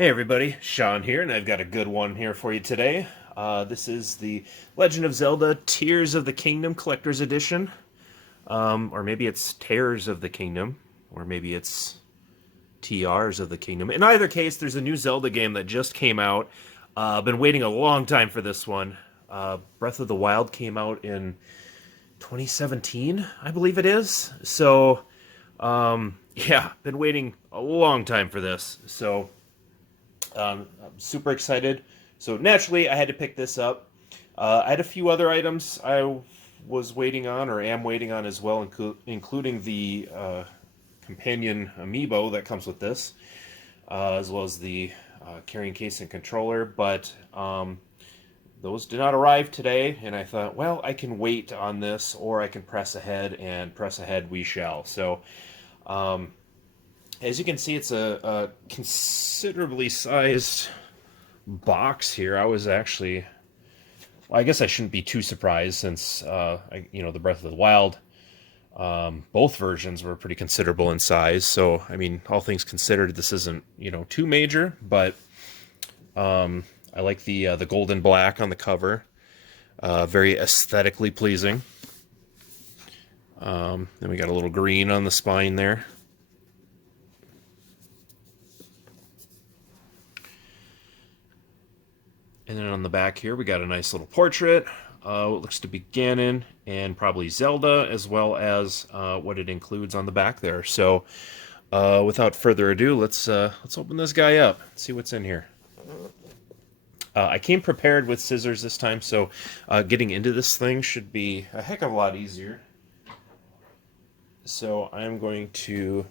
Hey everybody, Sean here, and I've got a good one here for you today. This is the Legend of Zelda Tears of the Kingdom Collector's Edition. Or maybe it's Tears of the Kingdom, or maybe it's TRs of the Kingdom. In either case, there's a new Zelda game that just came out. Been waiting a long time for this one. Breath of the Wild came out in 2017, I believe it is. So, yeah, been waiting a long time for this. So, I'm super excited. So naturally, I had to pick this up. I had a few other items I was waiting on, or am waiting on as well, including the companion amiibo that comes with this, as well as the carrying case and controller. But those did not arrive today, and I thought, well, I can wait on this, or I can press ahead, and press ahead we shall. So, as you can see, it's a considerably sized box here. I was actually, well, I guess I shouldn't be too surprised since, the Breath of the Wild, both versions were pretty considerable in size. So, I mean, all things considered, this isn't, too major, but I like the golden black on the cover. Very aesthetically pleasing. Then we got a little green on the spine there. And then on the back here, we got a nice little portrait. What looks to be Ganon and probably Zelda, as well as what it includes on the back there. So, without further ado, let's open this guy up. See what's in here. I came prepared with scissors this time, so getting into this thing should be a heck of a lot easier. So I'm going to.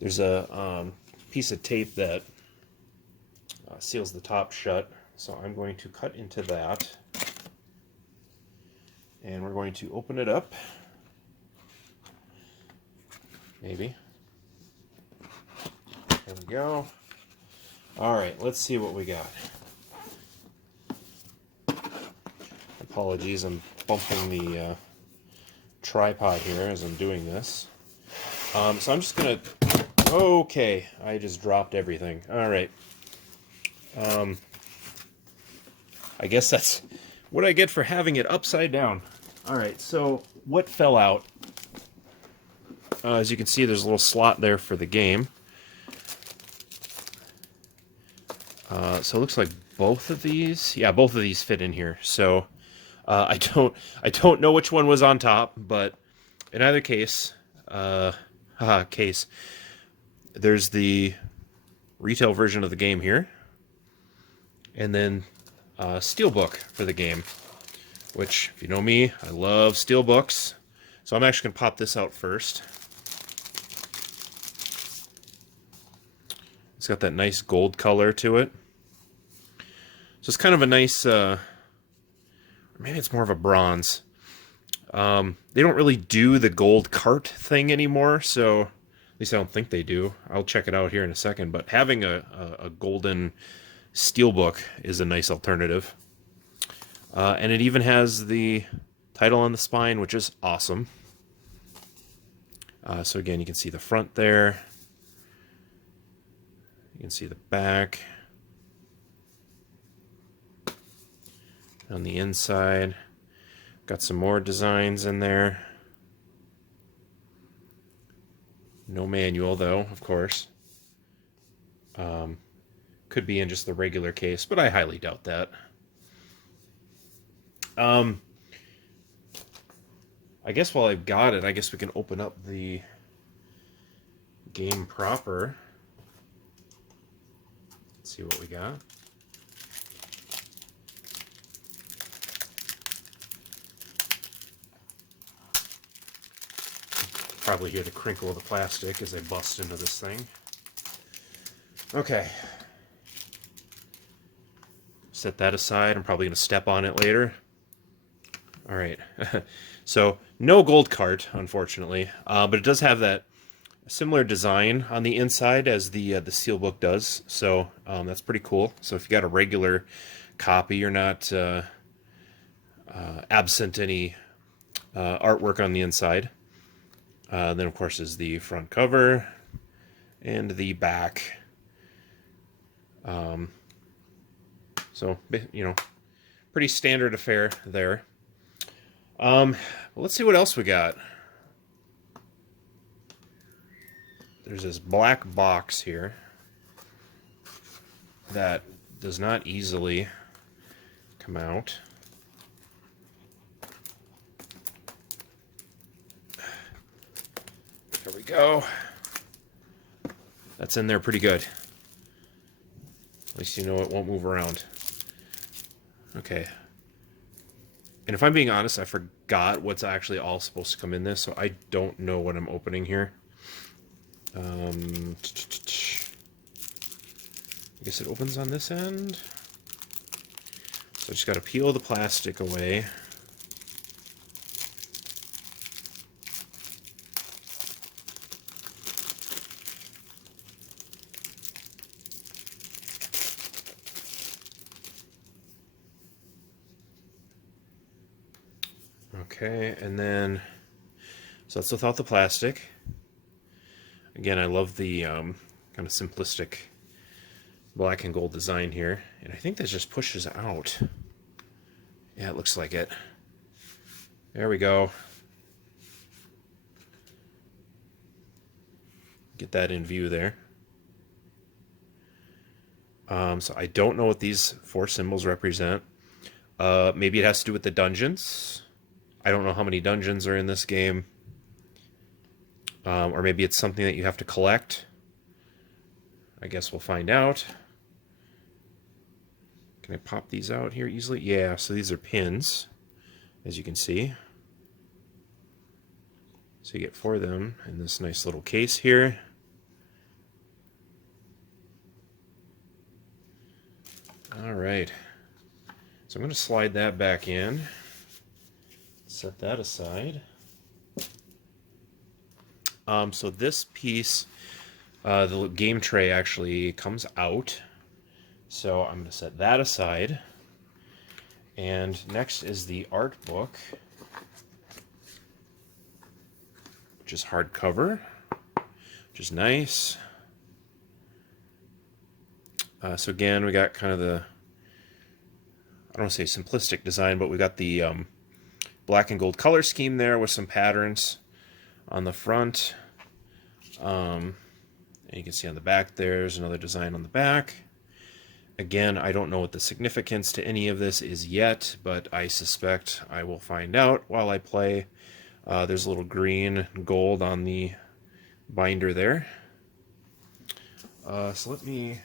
There's a piece of tape that seals the top shut. So I'm going to cut into that, and we're going to open it up, maybe. There we go. All right, let's see what we got. Apologies, I'm bumping the tripod here as I'm doing this. So I'm just gonna, okay, I just dropped everything. All right. I guess that's what I get for having it upside down. Alright, so what fell out? As you can see, there's a little slot there for the game. So it looks like both of these, yeah, both of these fit in here. So I don't know which one was on top, but in either case, there's the retail version of the game here, and then steelbook for the game, which, if you know me, I love steelbooks. So I'm actually going to pop this out first. It's got that nice gold color to it. So it's kind of a nice, maybe it's more of a bronze. They don't really do the gold cart thing anymore, so at least I don't think they do. I'll check it out here in a second, but having a golden steelbook is a nice alternative. And it even has the title on the spine, which is awesome. So again, you can see the front there. You can see the back. On the inside, got some more designs in there. No manual, though, of course. Could be in just the regular case, but I highly doubt that. I guess while I've got it, I guess we can open up the game proper. Let's see what we got. Probably hear the crinkle of the plastic as I bust into this thing. Okay. Set that aside. I'm probably going to step on it later. All right. So, no gold cart, unfortunately. But it does have that similar design on the inside as the steelbook does. So, that's pretty cool. So, if you got a regular copy, you're not absent any artwork on the inside. Then, of course, is the front cover and the back. So, you know, pretty standard affair there. Let's see what else we got. There's this black box here that does not easily come out. There we go. That's in there pretty good. At least you know it won't move around. Okay. And if I'm being honest, I forgot what's actually all supposed to come in this, so I don't know what I'm opening here. I guess it opens on this end. So I just got to peel the plastic away. Okay, and then, so that's without the plastic. Again, I love the kind of simplistic black and gold design here. And I think this just pushes out. Yeah, it looks like it. There we go. Get that in view there. So I don't know what these 4 symbols represent. Maybe it has to do with the dungeons. I don't know how many dungeons are in this game. Or maybe it's something that you have to collect. I guess we'll find out. Can I pop these out here easily? Yeah, so these are pins, as you can see. So you get 4 of them in this nice little case here. All right. So I'm going to slide that back in. Set that aside. So this piece, the game tray actually comes out. So I'm going to set that aside. And next is the art book, which is hardcover, which is nice. So again, we got kind of the, I don't want to say simplistic design, but we got the black and gold color scheme there with some patterns on the front. And you can see on the back there's another design on the back. Again, I don't know what the significance to any of this is yet, but I suspect I will find out while I play. There's a little green and gold on the binder there. So let me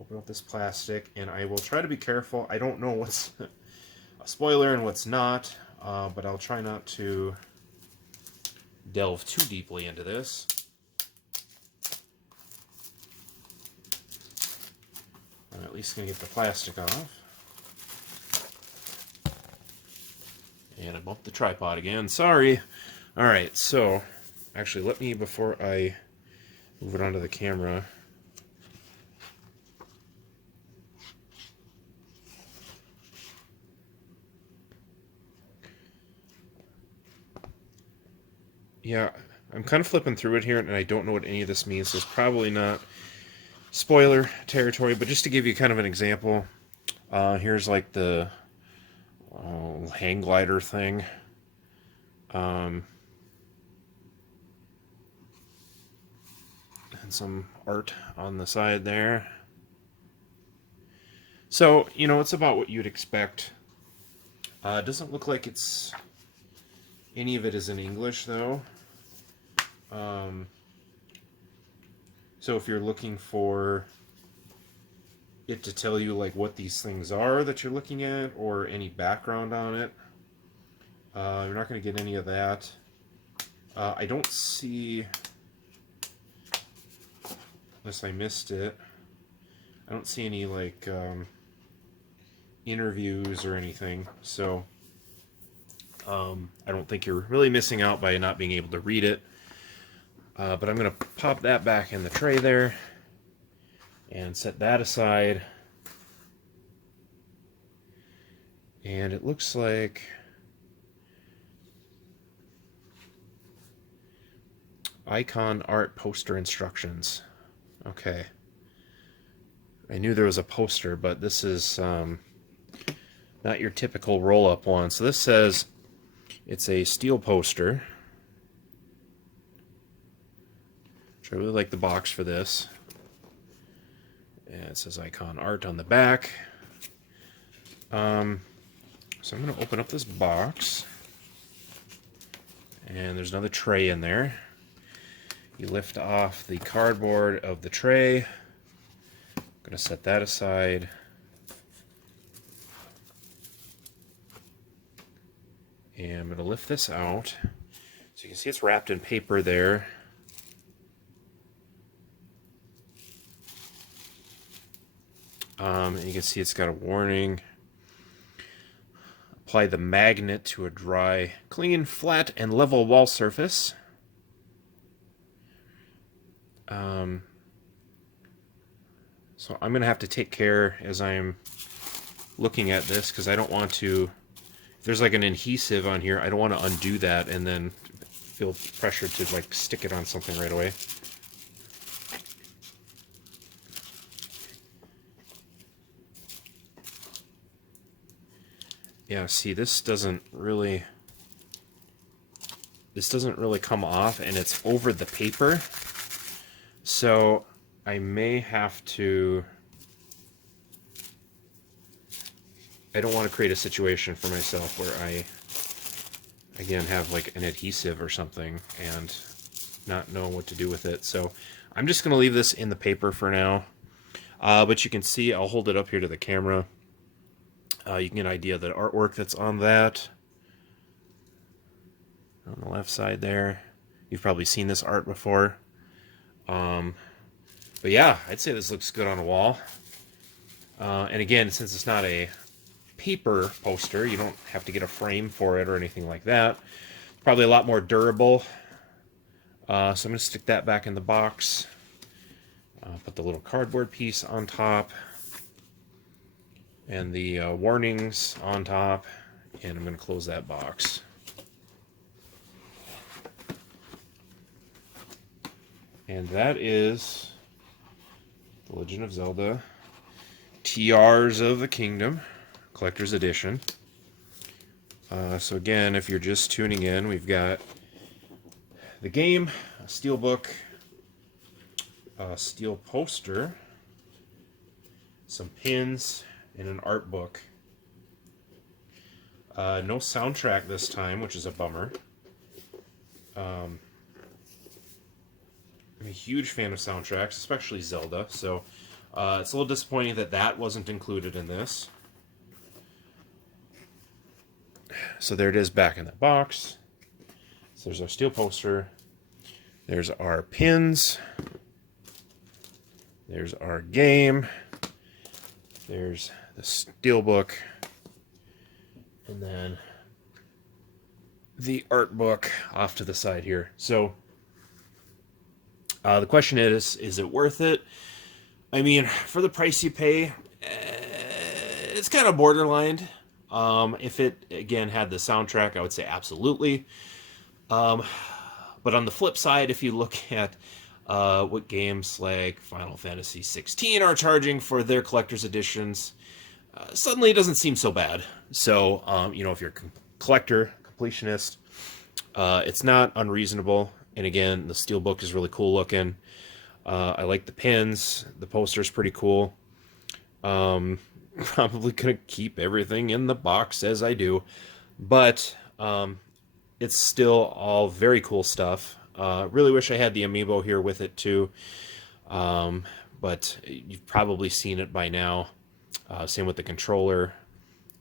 open up this plastic, and I will try to be careful. I don't know what's a spoiler and what's not, but I'll try not to delve too deeply into this. I'm at least going to get the plastic off. And I bumped the tripod again. Sorry. Alright, so actually let me, before I move it onto the camera, yeah, I'm kind of flipping through it here, and I don't know what any of this means, so it's probably not spoiler territory, but just to give you kind of an example, here's like the hang glider thing. And some art on the side there. So, you know, it's about what you'd expect. It doesn't look like it's any of it is in English, though. So if you're looking for it to tell you like what these things are that you're looking at, or any background on it, you're not going to get any of that. I don't see, unless I missed it, I don't see any like interviews or anything, so I don't think you're really missing out by not being able to read it. But I'm going to pop that back in the tray there and set that aside. And it looks like icon art poster instructions. Okay. I knew there was a poster, but this is not your typical roll-up one. So this says it's a steel poster, which I really like the box for this. And it says Icon Art on the back. So I'm going to open up this box. And there's another tray in there. You lift off the cardboard of the tray. I'm going to set that aside. And I'm going to lift this out. So you can see it's wrapped in paper there. And you can see it's got a warning. Apply the magnet to a dry, clean, flat, and level wall surface. So I'm going to have to take care as I'm looking at this, because I don't want to, if there's like an adhesive on here, I don't want to undo that and then feel pressure to like stick it on something right away. Yeah, see, this doesn't really come off, and it's over the paper. So I may have to, I don't want to create a situation for myself where I, again, have like an adhesive or something and not know what to do with it. So I'm just going to leave this in the paper for now. But you can see, I'll hold it up here to the camera. You can get an idea of the artwork that's on that. On the left side there. You've probably seen this art before. But yeah, I'd say this looks good on a wall. And again, since it's not a paper poster, you don't have to get a frame for it or anything like that. Probably a lot more durable. So I'm going to stick that back in the box. Put the little cardboard piece on top. And the warnings on top. And I'm going to close that box. And that is The Legend of Zelda Tears of the Kingdom Collector's Edition. So again, if you're just tuning in, we've got the game, a steel book, a steel poster, some pins, and an art book. No soundtrack this time, which is a bummer. I'm a huge fan of soundtracks, especially Zelda, so it's a little disappointing that that wasn't included in this. So there it is back in the box. So there's our steel poster. There's our pins. There's our game. There's the steelbook. And then the art book off to the side here. So the question is it worth it? I mean, for the price you pay, it's kind of borderline. If it, again, had the soundtrack, I would say absolutely. But on the flip side, if you look at what games like Final Fantasy 16 are charging for their collector's editions, suddenly it doesn't seem so bad. So, you know, if you're a collector, completionist, it's not unreasonable. And again, the steelbook is really cool looking. I like the pins. The poster's pretty cool. Probably gonna keep everything in the box as I do, but it's still all very cool stuff. Really wish I had the amiibo here with it too, but you've probably seen it by now. Same with the controller.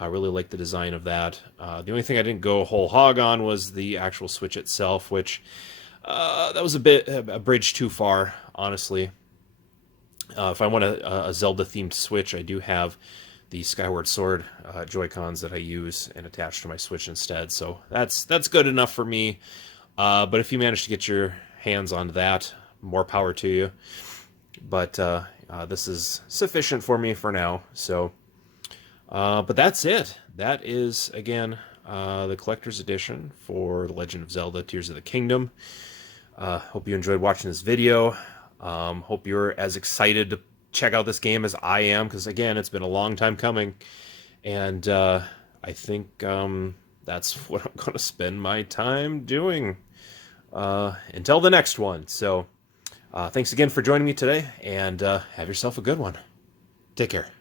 I really like the design of that. The only thing I didn't go whole hog on was the actual Switch itself, which that was a bridge too far, honestly. If I want a Zelda-themed Switch, I do have the Skyward Sword Joy-Cons that I use and attach to my Switch instead. So that's good enough for me. But if you manage to get your hands on that, more power to you. But this is sufficient for me for now. So, but that's it. That is, again, the Collector's Edition for The Legend of Zelda Tears of the Kingdom. Hope you enjoyed watching this video. Hope you're as excited to check out this game as I am, because again, it's been a long time coming, and I think that's what I'm going to spend my time doing until the next one. So thanks again for joining me today, and have yourself a good one. Take care.